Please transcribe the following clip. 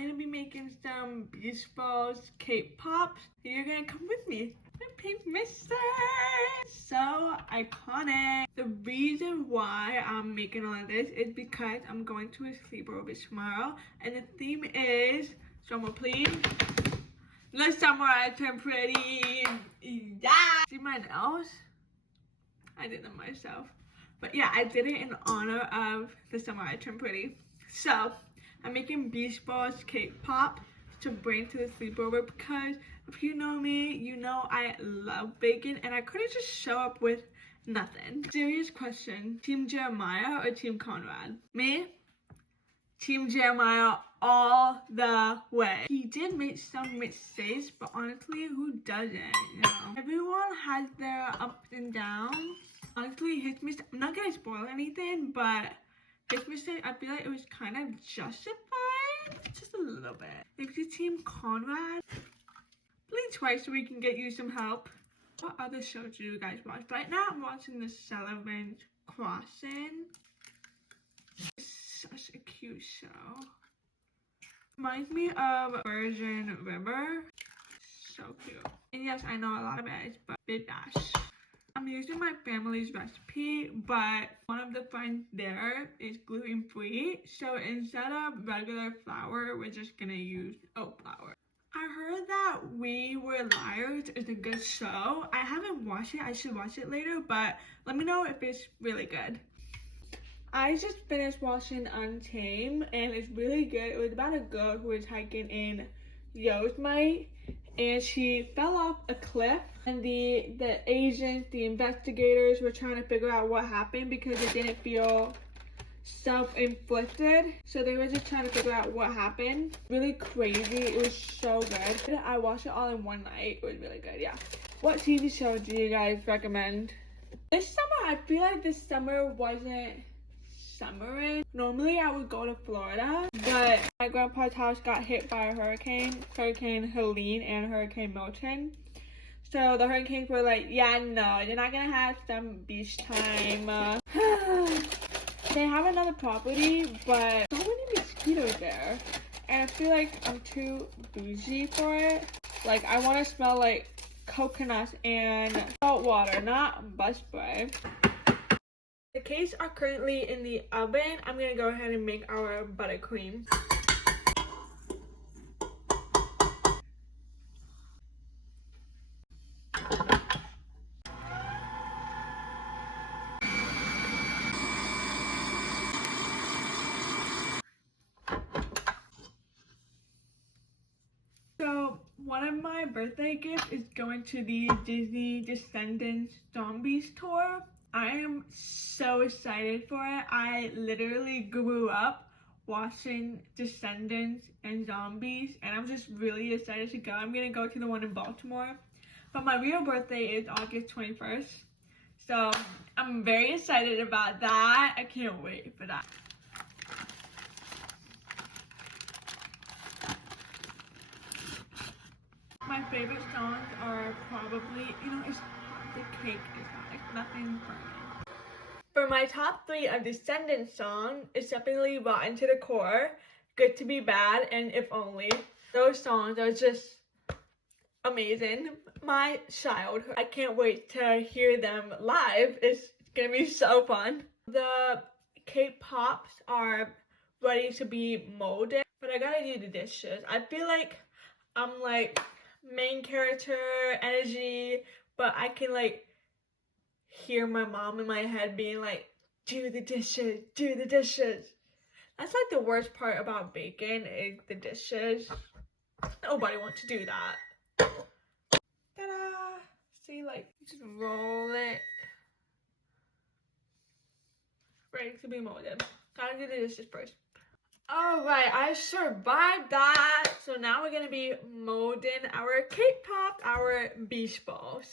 gonna be making some beach balls, cake pops. You're gonna come with me. My pink mister, so iconic. The reason why I'm making all of this is because I'm going to a sleepover tomorrow, and the theme is, drumroll please, the summer I turn pretty. Yeah. See my nails? I did them myself. But yeah, I did it in honor of the summer I turned pretty. So I'm making beach balls cake pop to bring to the sleepover because if you know me, you know I love baking and I couldn't just show up with nothing. Serious question, Team Jeremiah or Team Conrad? Me? Team Jeremiah all the way. He did make some mistakes, but honestly, who doesn't, you know? Everyone has their ups and downs. Honestly, his mistake, I'm not gonna spoil anything, but his mistake, I feel like it was kind of justified, just a little bit. If you Team Conrad, please twice so we can get you some help. What other shows do you guys watch? Right now, I'm watching The Sullivan Crossing. Such a cute show. Reminds me of Virgin River. So cute. And yes, I know a lot of eggs, but big bash. I'm using my family's recipe, but one of the friends there is gluten-free. So instead of regular flour, we're just gonna use oat flour. I heard that We Were Liars is a good show. I haven't watched it. I should watch it later, but let me know if it's really good. I just finished watching Untamed and it's really good. It was about a girl who was hiking in Yosemite and she fell off a cliff, and the agents, the investigators were trying to figure out what happened because it didn't feel self-inflicted. So they were just trying to figure out what happened. Really crazy. It was so good. I watched it all in one night. It was really good, yeah. What TV show do you guys recommend? This summer, I feel like this summer wasn't summering. Normally I would go to Florida, but my grandpa's house got hit by a hurricane, Hurricane Helene and Hurricane Milton. So the hurricanes were like, yeah, no, you're not gonna have some beach time. They have another property, but so many mosquitoes there. And I feel like I'm too bougie for it. Like, I want to smell like coconuts and salt water, not bus spray. The cakes are currently in the oven. I'm gonna go ahead and make our buttercream. So one of my birthday gifts is going to the Disney Descendants Zombies tour. I am so excited for it. I literally grew up watching Descendants and Zombies, and I'm just really excited to go. I'm gonna go to the one in Baltimore, but my real birthday is August 21st, so I'm very excited about that. I can't wait for that. My favorite songs are probably, you know, it's hot, the cake is hot, it's nothing burning. For my top 3 of Descendants song, it's definitely Rotten to the Core, Good to Be Bad, and If Only. Those songs are just amazing. My childhood, I can't wait to hear them live. It's gonna be so fun. The cake pops are ready to be molded, but I gotta do the dishes. I feel like I'm like main character energy, but I can like hear my mom in my head being like, do the dishes, do the dishes. That's like the worst part about baking is the dishes. Nobody wants to do that. Ta-da! See, like, just roll it. Ready to be molded. Gotta do the dishes first. Alright, I survived that. So now we're gonna be molding our cake pop, our beach balls.